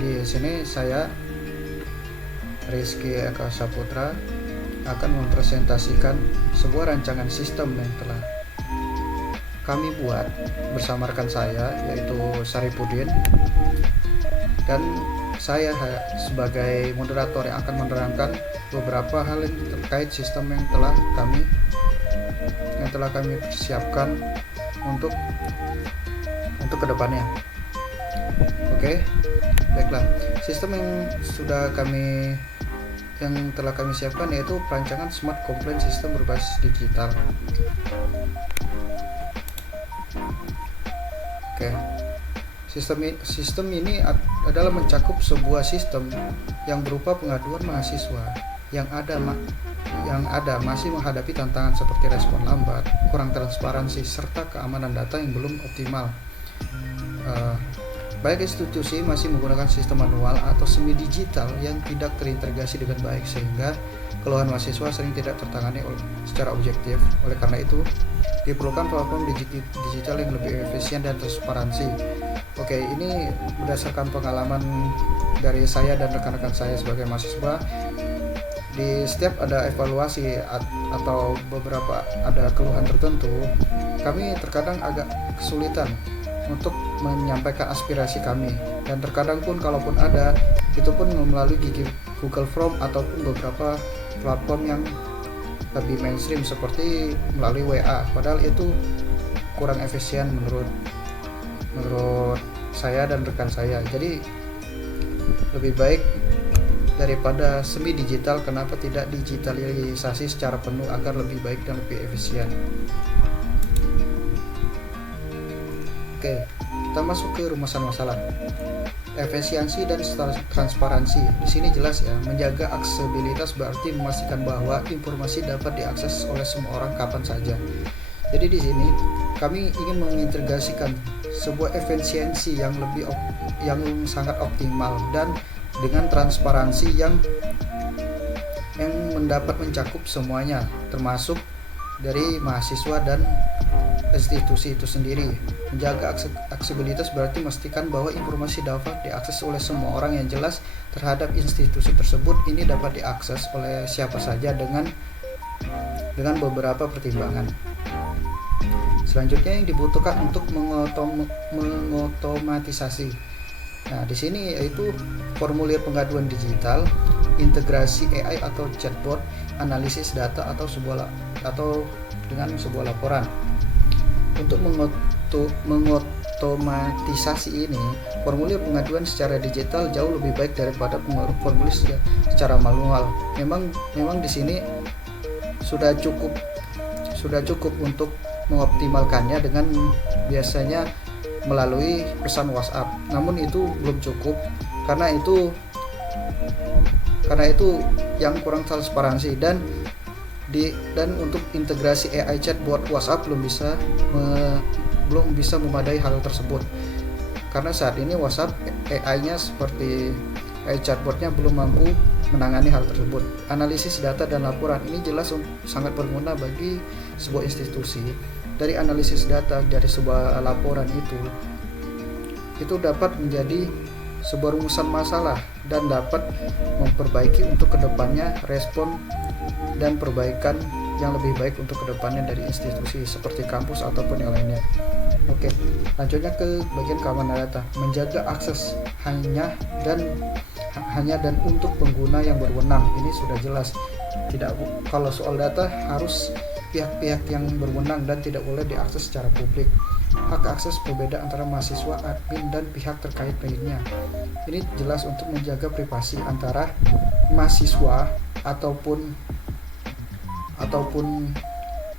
Di sini saya Rizky Eka Saputra akan mempresentasikan sebuah rancangan sistem yang telah kami buat bersama rekan saya, yaitu Saripudin, dan saya sebagai moderator yang akan menerangkan beberapa hal yang terkait sistem yang telah kami persiapkan untuk kedepannya. Oke, baiklah. Sistem yang telah kami siapkan yaitu perancangan Smart Complaint System berbasis digital. Oke. Sistem ini adalah mencakup sebuah sistem yang berupa pengaduan mahasiswa yang ada masih menghadapi tantangan seperti respon lambat, kurang transparansi, serta keamanan data yang belum optimal. Baik institusi masih menggunakan sistem manual atau semi digital yang tidak terintegrasi dengan baik, sehingga keluhan mahasiswa sering tidak tertangani secara objektif. Oleh karena itu, diperlukan platform digital yang lebih efisien dan transparansi. Oke, ini berdasarkan pengalaman dari saya dan rekan-rekan saya sebagai mahasiswa. Di setiap ada evaluasi atau beberapa ada keluhan tertentu, kami terkadang agak kesulitan untuk menyampaikan aspirasi kami, dan terkadang pun kalaupun ada, itu pun melalui Google Form ataupun beberapa platform yang lebih mainstream seperti melalui WA, padahal itu kurang efisien menurut saya dan rekan saya. Jadi lebih baik daripada semi digital, kenapa tidak digitalisasi secara penuh agar lebih baik dan lebih efisien. Oke, kita masuk ke rumusan masalah. Efisiensi dan transparansi. Di sini jelas ya, menjaga aksesibilitas berarti memastikan bahwa informasi dapat diakses oleh semua orang kapan saja. Jadi di sini kami ingin mengintegrasikan sebuah efisiensi yang sangat optimal dan dengan transparansi yang mendapat mencakup semuanya, termasuk dari mahasiswa dan institusi itu sendiri. Menjaga aksesibilitas berarti memastikan bahwa informasi dapat diakses oleh semua orang yang jelas terhadap institusi tersebut. Ini dapat diakses oleh siapa saja dengan beberapa pertimbangan. Selanjutnya yang dibutuhkan untuk mengotomatisasi. Nah, di sini yaitu formulir pengaduan digital, integrasi AI atau chatbot, analisis data atau dengan sebuah laporan. Untuk mengotomatisasi ini, formulir pengaduan secara digital jauh lebih baik daripada formulir secara manual. Memang di sini sudah cukup untuk mengoptimalkannya dengan biasanya melalui pesan WhatsApp. Namun itu belum cukup karena itu yang kurang transparansi, dan untuk integrasi AI chatbot WhatsApp belum bisa memadai hal tersebut, karena saat ini WhatsApp AI-nya seperti AI chatbotnya belum mampu menangani hal tersebut. Analisis data dan laporan ini jelas sangat berguna bagi sebuah institusi. Dari analisis data dari sebuah laporan itu dapat menjadi sebuah rumusan masalah dan dapat memperbaiki untuk kedepannya respon dan perbaikan yang lebih baik untuk kedepannya dari institusi seperti kampus ataupun yang lainnya. Oke, lanjutnya ke bagian keamanan data. Menjaga akses hanya dan untuk pengguna yang berwenang. Ini sudah jelas. Kalau soal data harus pihak-pihak yang berwenang dan tidak boleh diakses secara publik. Hak akses berbeda antara mahasiswa, admin, dan pihak terkait lainnya. Ini jelas untuk menjaga privasi antara mahasiswa ataupun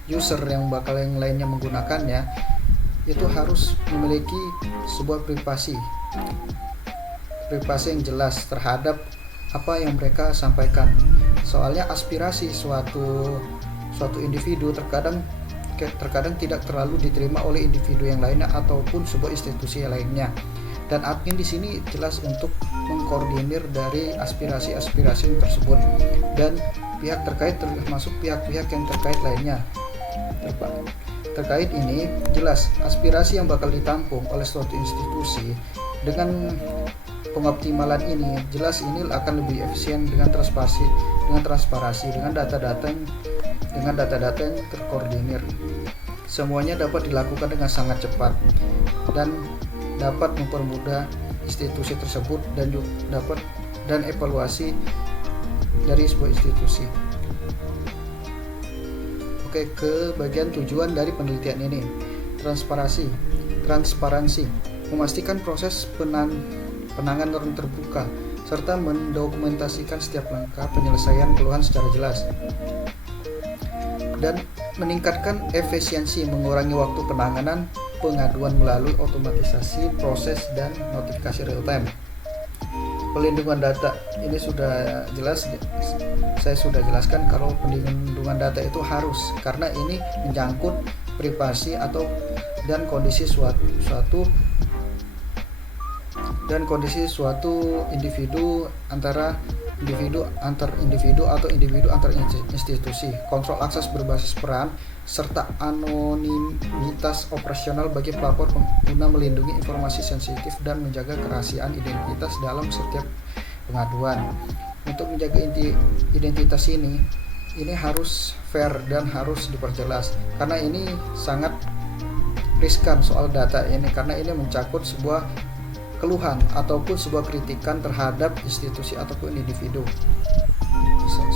user yang lainnya menggunakannya, itu harus memiliki sebuah privasi yang jelas terhadap apa yang mereka sampaikan. Soalnya aspirasi suatu individu terkadang tidak terlalu diterima oleh individu yang lainnya ataupun sebuah institusi yang lainnya. Dan admin di sini jelas untuk mengkoordinir dari aspirasi tersebut, dan pihak terkait termasuk pihak-pihak yang terkait lainnya. Terkait ini jelas aspirasi yang bakal ditampung oleh suatu institusi dengan pengoptimalan ini jelas ini akan lebih efisien dengan transparansi dengan data-data yang terkoordinir. Semuanya dapat dilakukan dengan sangat cepat dan dapat mempermudah institusi tersebut dan evaluasi dari sebuah institusi. Oke, ke bagian tujuan dari penelitian ini. Transparansi memastikan proses penanganan terbuka serta mendokumentasikan setiap langkah penyelesaian keluhan secara jelas, dan meningkatkan efisiensi, mengurangi waktu penanganan pengaduan melalui otomatisasi proses dan notifikasi real time. Pelindungan data ini sudah jelas, saya sudah jelaskan kalau pelindungan data itu harus, karena ini menyangkut privasi dan kondisi suatu individu antar individu atau individu antar institusi, kontrol akses berbasis peran, serta anonimitas operasional bagi pelapor guna melindungi informasi sensitif dan menjaga kerahasiaan identitas dalam setiap pengaduan. Untuk menjaga identitas ini harus fair dan harus diperjelas, karena ini sangat riskan soal data ini, karena ini mencakup sebuah keluhan ataupun sebuah kritikan terhadap institusi ataupun individu,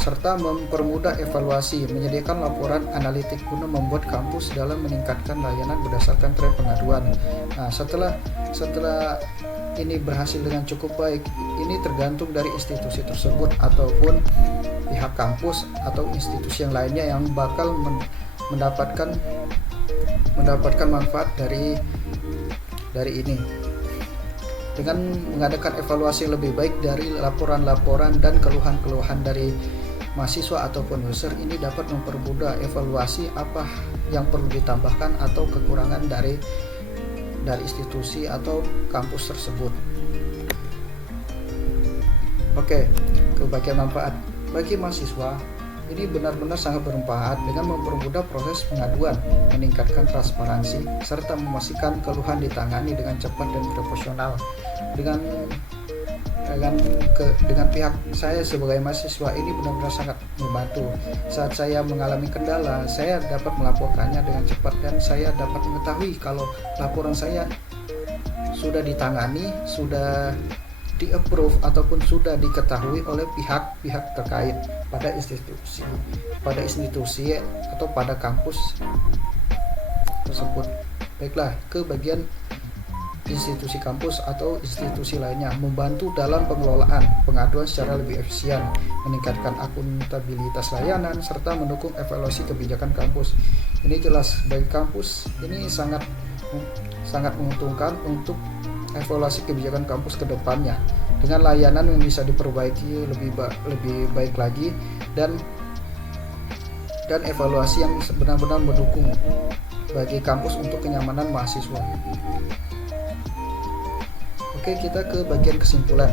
serta mempermudah evaluasi, menyediakan laporan analitik guna membuat kampus dalam meningkatkan layanan berdasarkan tren pengaduan. Nah, setelah ini berhasil dengan cukup baik, ini tergantung dari institusi tersebut ataupun pihak kampus atau institusi yang lainnya yang bakal mendapatkan manfaat dari ini. Dengan mengadakan evaluasi lebih baik dari laporan-laporan dan keluhan-keluhan dari mahasiswa ataupun user, ini dapat mempermudah evaluasi apa yang perlu ditambahkan atau kekurangan dari institusi atau kampus tersebut. Oke, ke bagian manfaat bagi mahasiswa, ini benar-benar sangat bermanfaat dengan mempermudah proses pengaduan, meningkatkan transparansi, serta memastikan keluhan ditangani dengan cepat dan proporsional. Dengan pihak saya sebagai mahasiswa, ini benar-benar sangat membantu. Saat saya mengalami kendala, saya dapat melaporkannya dengan cepat dan saya dapat mengetahui kalau laporan saya sudah ditangani, sudah di-approve ataupun sudah diketahui oleh pihak-pihak terkait pada institusi atau pada kampus tersebut. Baiklah, ke bagian institusi kampus atau institusi lainnya, membantu dalam pengelolaan pengaduan secara lebih efisien, meningkatkan akuntabilitas layanan, serta mendukung evaluasi kebijakan kampus. Ini jelas bagi kampus ini sangat menguntungkan untuk evaluasi kebijakan kampus ke depannya, dengan layanan yang bisa diperbaiki lebih baik lagi, dan evaluasi yang benar-benar mendukung bagi kampus untuk kenyamanan mahasiswa. Oke, kita ke bagian kesimpulan.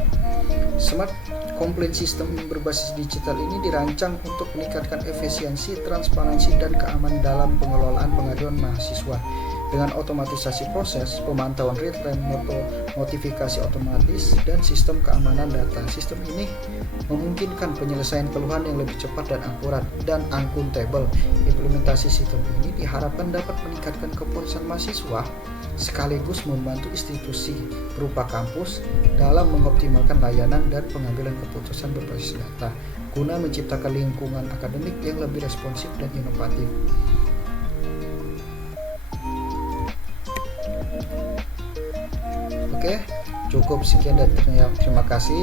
Smart Complaint System berbasis digital ini dirancang untuk meningkatkan efisiensi, transparansi, dan keamanan dalam pengelolaan pengaduan mahasiswa. Dengan otomatisasi proses, pemantauan real-time, notifikasi otomatis, dan sistem keamanan data. Sistem ini memungkinkan penyelesaian keluhan yang lebih cepat dan akurat dan akuntabel. Implementasi sistem ini diharapkan dapat meningkatkan kepuasan mahasiswa sekaligus membantu institusi berupa kampus dalam mengoptimalkan layanan dan pengambilan keputusan berbasis data guna menciptakan lingkungan akademik yang lebih responsif dan inovatif. Oke, cukup sekian dan terima kasih.